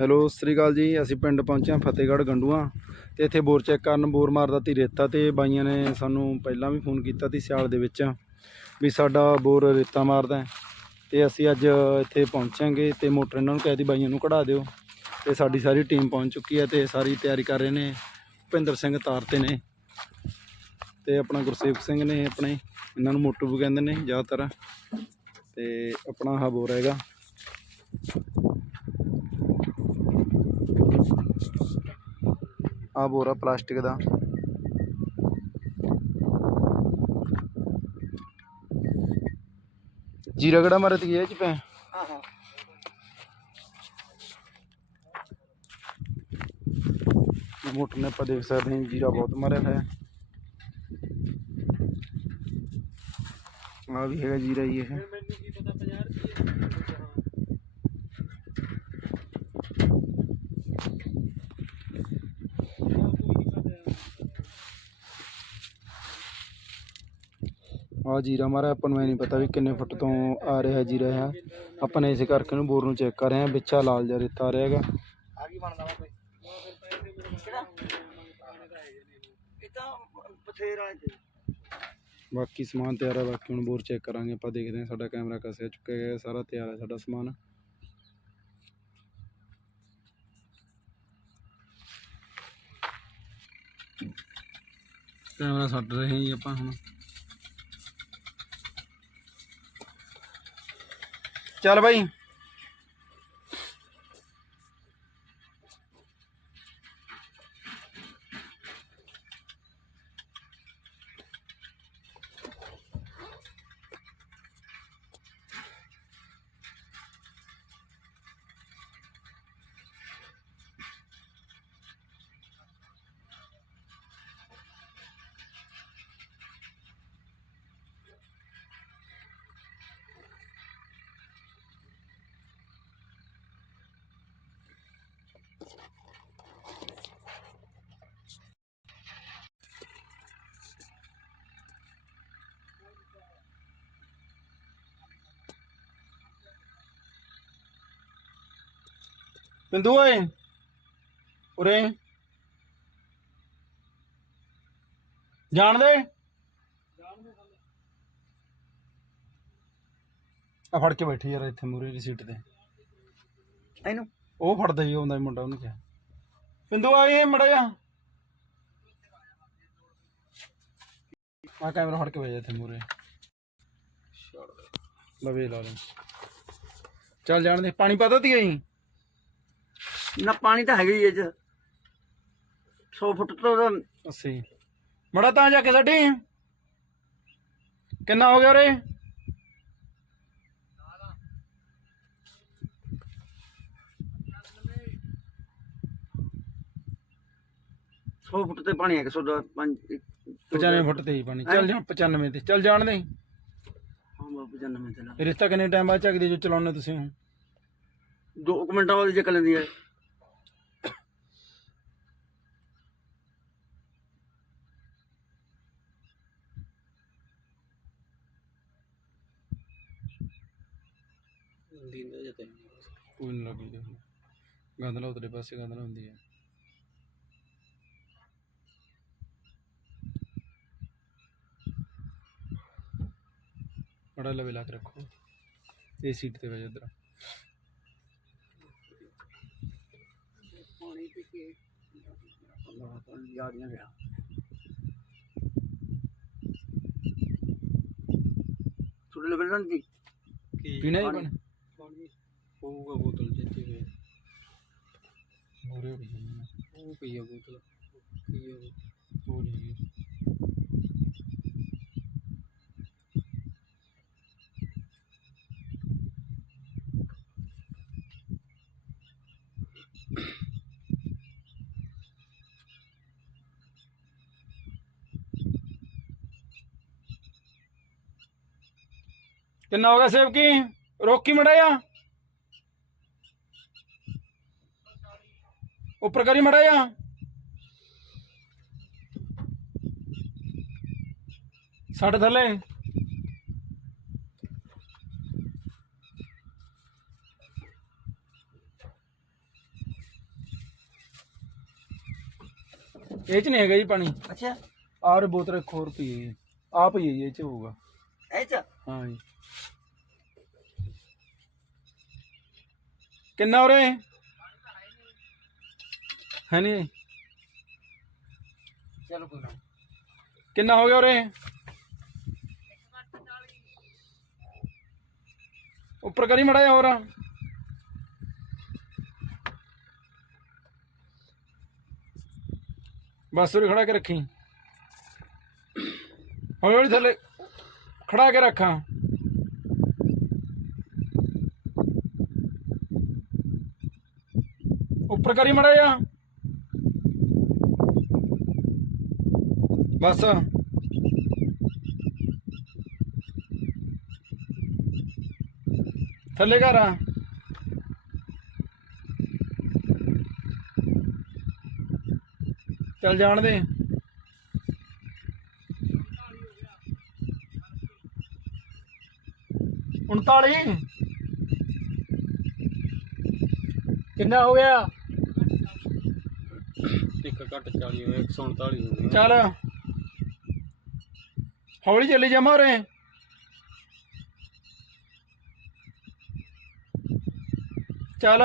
Hello, Sat Sri ਅਕਾਲ ਜੀ ਅਸੀਂ ਪਿੰਡ ਪਹੁੰਚੇ ਹਾਂ ਫਤਿਹਗੜ੍ਹ ਗੰਡੂਆਂ ਤੇ ਇੱਥੇ ਬੋਰ ਚੈੱਕ ਕਰਨ, ਬੋਰ ਮਾਰਦਾ ਤੀ ਰੇਤਾ ਤੇ ਬਾਈਆਂ ਨੇ ਸਾਨੂੰ ਪਹਿਲਾਂ ਵੀ ਫੋਨ ਕੀਤਾ ਤੀ ਸਿਆਲ ਦੇ ਵਿੱਚ ਵੀ ਸਾਡਾ ਬੋਰ ਰੇਤਾ ਮਾਰਦਾ ਹੈ। ਤੇ ਅਸੀਂ ਅੱਜ ਇੱਥੇ ਪਹੁੰਚਾਂਗੇ ਤੇ ਮੋਟਰ ਇਹਨਾਂ ਨੂੰ ਕਹਿ ਦੀ ਬਾਈਆਂ ਨੂੰ ਕਢਾ ਦਿਓ ਤੇ ਸਾਡੀ ਸਾਰੀ ਟੀਮ ਪਹੁੰਚ ਚੁੱਕੀ ਹੈ ਤੇ ਸਾਰੀ ਤਿਆਰੀ ਕਰ ਰਹੇ ਨੇ, ਭੁਪਿੰਦਰ ਸਿੰਘ ਤਾਰਤੇ ਨੇ ਤੇ ਆਪਣਾ ਗੁਰਸੇਵਕ ਸਿੰਘ ਨੇ ਆਪਣੇ, ਇਹਨਾਂ ਨੂੰ ਮੋਟੂ ਵੀ ਕਹਿੰਦੇ ਨੇ ਜ਼ਿਆਦਾਤਰ ਤੇ ਆਪਣਾ ਆਹ ਬੋਰ ਹੈਗਾ ਆ ਬੋਰਾ ਪਲਾਸਟਿਕ ਦਾ। ਜੀਰਾ ਗੜਾ ਮਾਰੇ ਤੀ ਚ ਪੈ ਮੋਟਰ ਨੇ ਆਪਾਂ ਦੇਖ ਸਕਦੇ ਹਾਂ, ਜੀਰਾ ਬਹੁਤ ਮਾਰਿਆ ਹੋਇਆ। ਆ ਵੀ ਹੈਗਾ ਜੀਰਾ ਹੀ ਇਹ। ਆ ਜੀਰਾ ਮਾਰਾ ਆਪਾਂ ਨੂੰ ਇਹ ਨਹੀਂ ਪਤਾ ਵੀ ਕਿੰਨੇ ਫੁੱਟ ਤੋਂ ਆ ਰਿਹਾ ਜੀਰਾ ਹੈ ਆਪਾਂ ਨੇ ਇਸੇ ਕਰਕੇ ਨੂੰ ਬੋਰ ਨੂੰ ਚੈੱਕ ਕਰ ਰਹੇ ਹਾਂ ਵਿੱਚਾ ਲਾਲ ਜਿਹਾ ਰੇਤਾ ਆ ਰਿਹਾ ਹੈਗਾ। ਆ ਕੀ ਬਣਦਾ ਵਾ ਕੋਈ? ਕਿਹੜਾ? ਇਹ ਤਾਂ ਪਥੇਰ ਵਾਲੇ ਤੇ ਬਾਕੀ ਸਮਾਨ ਤਿਆਰ ਹੈ ਬਾਕੀ ਹੁਣ ਬੋਰ ਚੈੱਕ ਕਰਾਂਗੇ ਆਪਾਂ ਦੇਖਦੇ ਹਾਂ ਸਾਡਾ ਕੈਮਰਾ ਕਸੇ ਚੁੱਕਿਆ ਗਿਆ ਸਾਰਾ ਤਿਆਰ ਹੈ ਸਾਡਾ ਸਮਾਨ। ਕੈਮਰਾ ਛੱਡ ਰਹੇ ਹਾਂ ਜੀ ਆਪਾਂ ਹੁਣ। ਚੱਲ ਬਾਈ। ਓਏ ਉਰੇ ਜਾਣ ਦੇ? ਆ ਫੜ ਕੇ ਬੈਠੀ ਯਾਰ ਇੱਥੇ ਮੂਰੇ ਦੀ ਸੀਟ ਤੇ। ਇਹਨੂੰ? ਉਹ ਫੜਦਾ ਹੀ ਆਉਂਦਾ ਮੁੰਡਾ ਉਹਨੂੰ ਕਿਹਾ। ਬਿੰਦੂ ਆਏ ਮੜਾ ਜਾ। ਆ ਕੈਮਰਾ ਫੜ ਕੇ ਬੈਠ ਜਾ ਇੱਥੇ ਮੂਰੇ ਲਵੇ ਲਾ ਲੈ ਚੱਲ ਜਾਣ ਦੇ। ਪਾਣੀ ਪਤਾ ਤੀ ਗਈ ਨਾ ਪਾਣੀ ਤਾਂ ਹੈਗਾ ਹੀ ਇਹ ਚ। 100 ਫੁੱਟ ਤੋਂ ਤਾਂ ਅੱਸੀ। ਮੜਾ ਤਾਂ ਜਾ ਕੇ ਸਾਡੀ। ਕਿੰਨਾ ਹੋ ਗਿਆ ਰੇ ਸੌ ਫੁੱਟ ਤੇ ਪਾਣੀ ਹੈ 100 ਪੰਜ 95 ਫੁੱਟ ਤੇ ਹੀ ਪਾਣੀ। ਚੱਲ ਜਾ 95 ਤੇ। ਚੱਲ ਜਾਣ ਦੇ। ਹਾਂ ਬਾਬੂ 95 ਤੇ ਰਿਸ਼ਤਾ ਕਿੰਨੇ ਟਾਈਮ ਬਾਅਦ ਚੱਕਦੇ ਜੋ ਚਲਾਉਣੇ ਤੁਸੀਂ ਹੁਣ? ਦੋ ਕੁ ਮਿੰਟਾਂ ਬਾਅਦ ਚੱਕ ਲੈਂਦੀ ਹੈ ਕੋਈ ਨਹੀਂ ਲੱਗੀ ਜਾ ਗੰਦਲਾ ਉਤਰੇ ਪਾਸੇ ਗੰਦਲਾ ਹੁੰਦੀ ਹੈ ਬੜਾ ਲਵੇ ਲਾ ਕੇ ਰੱਖੋ। ਇਹ ਸੀਟ ਤੇ ਵਜੇ ਉਧਰ ਪਾਣੀ ਪੀ ਕੇ ਦੀ ਹੀ ਪਾਣੀ। ਪਾਣੀ ਹੋਊਗਾ ਬੋਤਲ ਜਿੱਥੇ ਹੋਏ ਮੋਰੇ ਉਹ ਪਈ ਆ ਬੋਤਲ। ਕੀ ਆ ਉਹ? ਕਿੰਨਾ ਹੋ ਗਿਆ ਸੇਬ ਕੀ ਰੋਕੀ ਮੜਾਇਆ? ਉੱਪਰ ਕਰੀ ਮੜਾ ਜਾ। ਸਾਡੇ ਥੱਲੇ। ਇਹ ਚ ਨਹੀਂ ਹੈਗਾ ਜੀ ਪਾਣੀ। ਅੱਛਾ। ਆਰ ਬੋਤਲ ਇੱਕ ਹੋਰ ਪੀਏ ਆਪ ਹੀ ਇਹ ਚ ਹੋਊਗਾ। ਇਹ ਚ? ਹਾਂ ਜੀ। ਕਿੰਨਾ ਉਰੇ? ਹੈ ਨਹੀਂ ਚਲੋ ਕੋਈ ਨਾ। ਕਿੰਨਾ ਹੋ ਗਿਆ ਉਰੇ? ਉੱਪਰ ਕਰੀ ਮੜਾ ਹੋਰ। ਬਸ ਉਰੇ ਖੜਾ ਕੇ ਰੱਖੀ। ਹੌਲੀ ਹੌਲੀ ਥੱਲੇ ਖੜਾ ਕੇ ਰੱਖਾਂ। ਉੱਪਰ ਕਰੀ ਮੜਾ ਜਾ ਬਸ। ਥੱਲੇ ਘਰ ਆ। ਚੱਲ ਜਾਣ ਦੇ। ਉਨਤਾਲੀ ਕਿੰਨਾ ਹੋ ਗਿਆ? ਇੱਕ ਘੱਟ 40 ਹੋਇਆ 139 ਹੋ ਗਿਆ। ਚੱਲ। ਹੌਲੀ ਚੱਲੀ ਜਾਮਾ ਉਰੇ ਚੱਲ।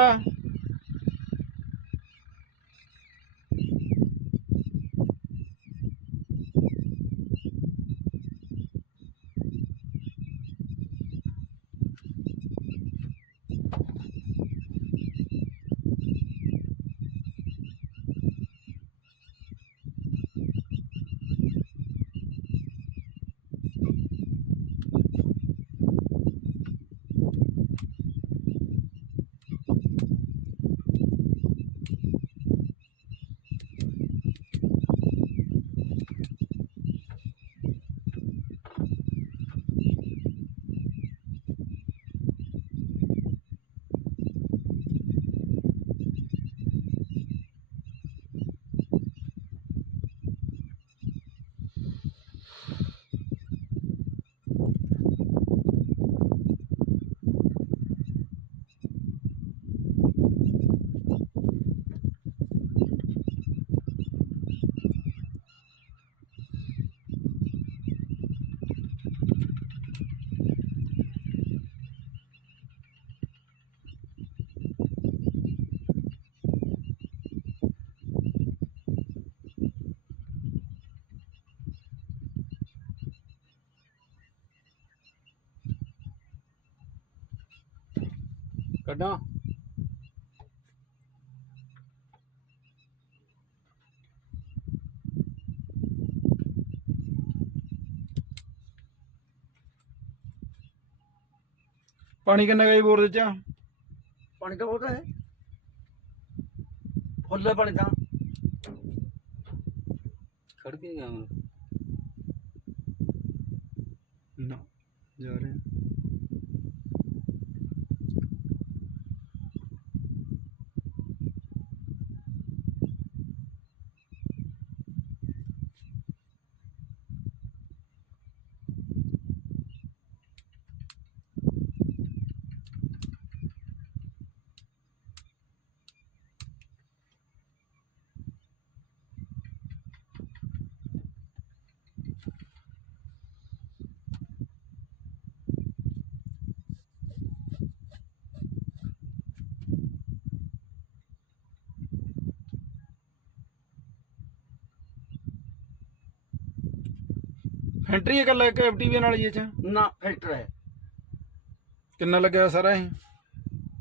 ਕੱਢਾਂ। ਪਾਣੀ ਕਿੰਨਾ ਗਈ ਬੋਰ ਦੇ ਚ ਪਾਣੀ ਤਾਂ ਬਹੁਤ ਹੈ। ਫੁੱਲੇ ਪਾਣੀ ਤਾਂ। ਖੜ ਕੇ ਗਿਆ ਹੁਣ ਨਾ ਜਾ ਰਹੇ ਫੈਂਟਰੀ ਇਹ ਕੱਲਾ ਇੱਕ ਐਫਟੀਵੀ ਨਾਲ ਹੀ ਇਹ ਚ? ਨਾ ਫਿਲਟਰ ਹੈ। ਕਿੰਨਾ ਲੱਗਿਆ ਸਾਰਾ ਇਹ?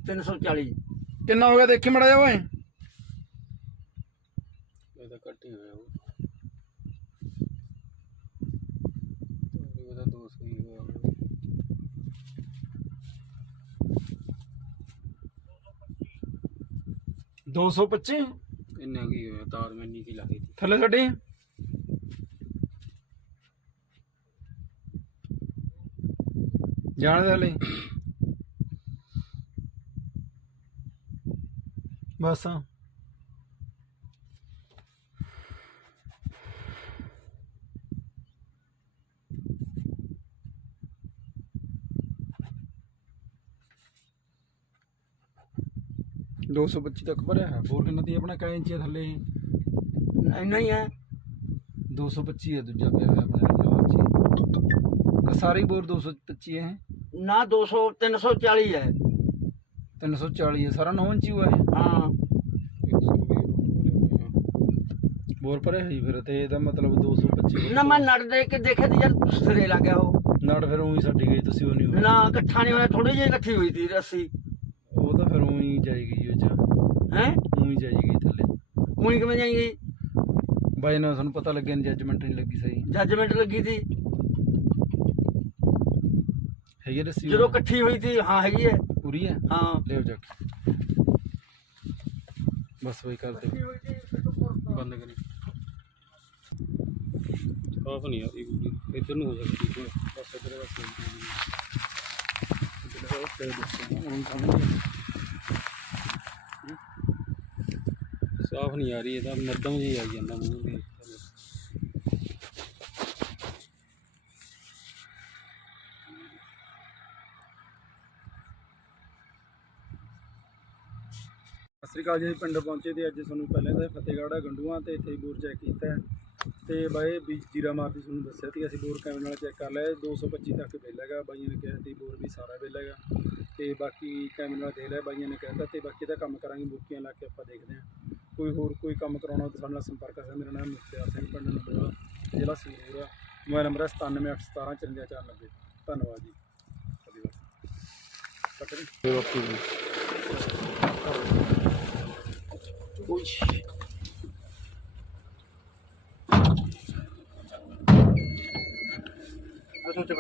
340 ਕਿੰਨਾ ਹੋ ਗਿਆ ਦੇਖੀ ਮੜਾ ਜਾ ਓਏ? ਇਹ ਤਾਂ ਘੱਟ ਹੀ ਹੋਇਆ ਉਹ ਉਹਦਾ 200 ਹੀ ਹੋਇਆ ਹੋਣਾ। ਦੋ ਸੌ ਪੱਚੀ? ਇੰਨਾ ਕੀ ਹੋਇਆ? ਤਾਰ ਮੈਨੀ ਕੀ ਤੀ ਥੱਲੇ ਛੱਡੀ? ਜਾਣ ਦੇ ਹਲੇ ਬਸ। ਦੋ ਸੌ ਪੱਚੀ ਤੱਕ ਭਰਿਆ ਹੈ ਬੋਰ ਕਿੰਨਾ ਦੀ ਆਪਣਾ ਕਾਇ ਇੰਚੀ ਆ ਥੱਲੇ? ਇੰਨਾ ਹੀ ਹੈ 225 ਹੈ ਦੂਜਾ ਪਿਆ ਹੋਇਆ ਆਪਣੇ। ਜਵਾਬ ਜੀ ਹੀ ਬੋਰ 225 ਹੈ? ਨਾ 200 340 ਹੈ। 340 ਹੈ ਸਾਰਾ 9 ਇੰਚੀ ਹੋਇਆ ਹੈ? ਹਾਂ। ਬੋਰ ਭਰੇ ਹੋਈ ਫਿਰ ਤੇ ਇਹਦਾ ਮਤਲਬ 225 ਨਾ ਮੈਂ ਨੜ ਦੇ ਕੇ ਦੇਖਿਆ ਤੇ ਯਾਰ ਸਿਰੇ ਲੱਗ ਗਿਆ ਉਹ। ਨੜ ਫਿਰ ਉਹੀ ਛੱਡੀ ਗਈ ਤੁਸੀਂ ਉਹ ਨਹੀਂ ਹੋਈ। ਨਾ ਇਕੱਠਾ ਨਹੀਂ ਹੋਇਆ ਥੋੜੀ ਜਿਹੀ ਇਕੱਠੀ ਹੋਈ ਸੀ ਰੱਸੀ। ਉਹ ਤਾਂ ਫਿਰ ਉਹੀ ਜਾਏਗੀ ਉਹ ਚ। ਹੈ? ਉਹੀ ਜਾਏਗੀ ਥੱਲੇ। ਉਹੀ ਕਿਵੇਂ ਜਾਏਗੀ ਬਾਈ ਨੇ ਤੁਹਾਨੂੰ ਪਤਾ ਲੱਗਿਆ ਨਹੀਂ ਜੱਜਮੈਂਟ ਨਹੀਂ ਲੱਗੀ ਸਹੀ। ਜੱਜਮੈਂਟ ਲੱਗੀ ਸੀ ਹੈਗੀ ਰੱਸੀ ਜਦੋਂ ਇਕੱਠੀ ਹੋਈ ਸੀ ਹਾਂ ਹੈਗੀ ਹੈ ਪੂਰੀ ਹੈ ਹਾਂ। ਲਿਓ ਜਾ ਕੇ। ਬਸ ਵही ਕਰ ਦੇ। ਬੰਦ ਕਰੀ। ਆਫ ਨਹੀਂ ਆ ਪੂਰੀ ਇੱਧਰ ਨੂੰ ਹੋ ਸਕਦੀ ਹੈ। ਬਸ ਇੱਧਰ ਬਸ ਸਾਫ਼ ਨਹੀਂ ਆ ਰਹੀ ਇਹਦਾ ਮੱਧਮ ਜੀ ਆਈ ਜਾਂਦਾ ਮੂੰਹ ਦੇ ਸ੍ਰੀ ਅਕਾਲ ਜੀ, ਅਸੀਂ ਪਿੰਡ ਪਹੁੰਚੇ ਤੇ ਅੱਜ ਤੁਹਾਨੂੰ ਪਹਿਲਾਂ ਤਾਂ ਫਤਿਹਗੜ੍ਹ ਗੰਡੂਆਂ ਤੇ ਇੱਥੇ ਬੋਰ ਚੈੱਕ ਕੀਤਾ ਹੈ। ਤੇ ਬਾਈ ਵੀ ਜੀਰਾ ਮਾਰਦੀ ਤੁਹਾਨੂੰ ਦੱਸਿਆ ਸੀ, ਅਸੀਂ ਬੋਰ ਕੈਮਰੇ ਨਾਲ ਚੈੱਕ ਕਰ ਲਿਆ 225 ਤੱਕ ਬਿੱਲ ਹੈਗਾ, ਬਾਈਆਂ ਨੇ ਕਿਹਾ ਸੀ ਬੋਰ ਵੀ ਸਾਰਾ ਬਿੱਲ ਹੈਗਾ। ਤੇ ਬਾਕੀ ਕੈਮਰੇ ਨਾਲ ਦੇਖ ਲਿਆ, ਬਾਈਆਂ ਨੇ ਕਹਿਤਾ ਤੇ ਬਾਕੀ ਦਾ ਕੰਮ ਕਰਾਂਗੇ ਬੁੱਕੀਆਂ ਲਾ ਕੇ ਆਪਾਂ ਦੇਖਦੇ ਹਾਂ। ਕੋਈ ਹੋਰ ਕੋਈ ਕੰਮ ਕਰਾਉਣਾ ਤਾਂ ਸਾਡੇ ਨਾਲ ਸੰਪਰਕ ਕਰ ਮੇਰਾ ਨਾਮ ਮੁਖਤਿਆਰ ਸਿੰਘ, ਪਿੰਡ ਨੰਬਰ ਜ਼ਿਲ੍ਹਾ ਸੰਗਰੂਰ ਆ। ਮੋਬਾਈਲ ਨੰਬਰ ਹੈ 9781755490 ਧੰਨਵਾਦ ਜੀ। ਧੰਨਵਾਦ ਦੇ